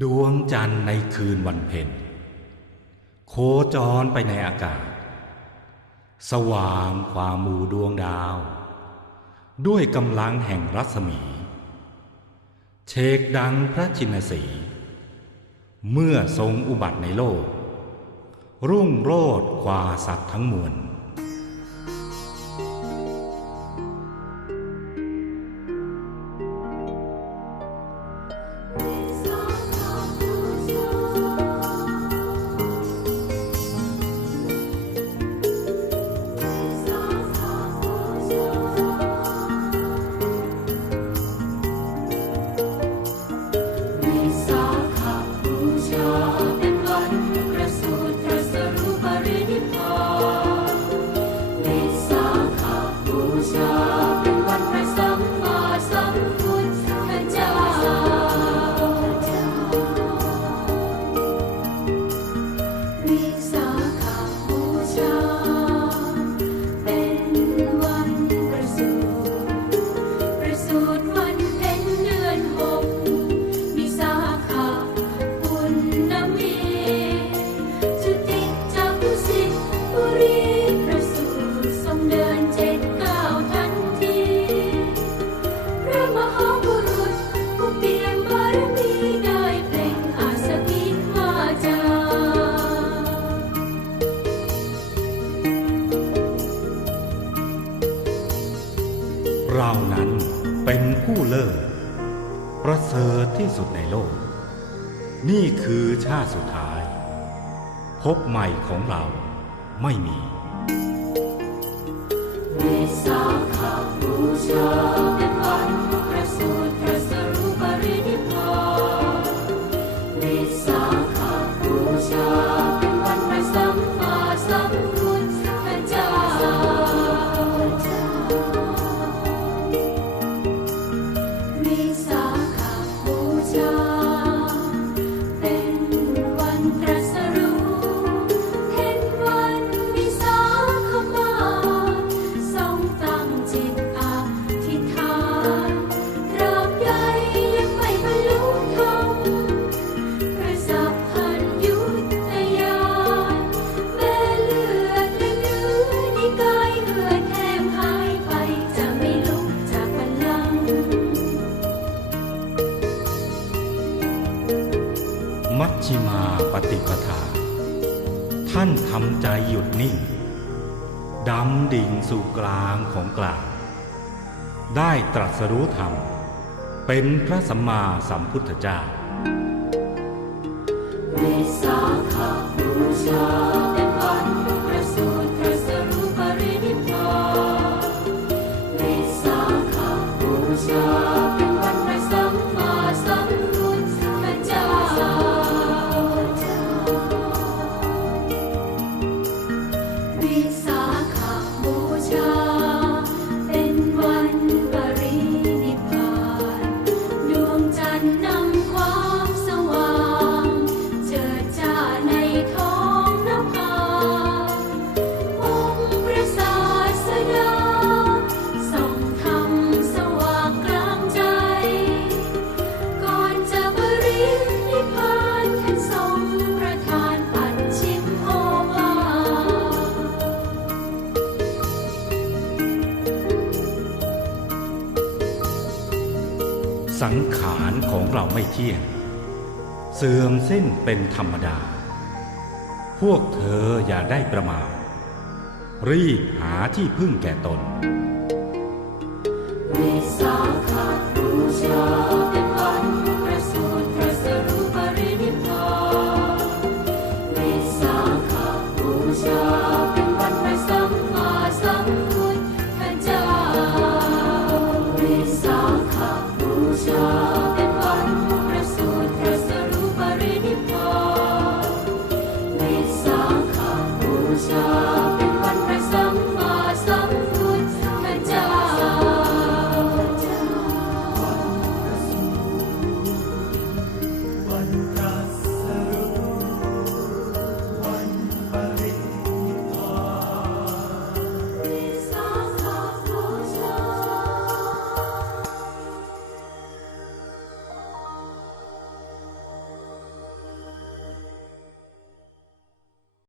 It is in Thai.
ดวงจันทร์ในคืนวันเพ็ญโคจรไปในอากาศ สว่างความมูดวงดาว ด้วยกำลังแห่งรัศมี เชกดังพระชินสี เมื่อทรงอุบัติในโลก รุ่งโรดกว่าสัตว์ทั้งมวล เป็นผู้เลิศประเสริฐที่สุดในโลก นี่คือชาติสุดท้าย พบใหม่ของเราไม่มีวิส บู มัชชิมาปฏิปทา ท่านทำใจหยุดนิ่งดำดิ่งสู่กลางของกลาง ได้ตรัสรู้ธรรม เป็นพระสัมมาสัมพุทธเจ้า สังขารของเราไม่เที่ยง เสื่อมสิ้นเป็นธรรมดา พวกเธออย่าได้ประมาทรีบหาที่พึ่งแก่ตนวิสาขบูชา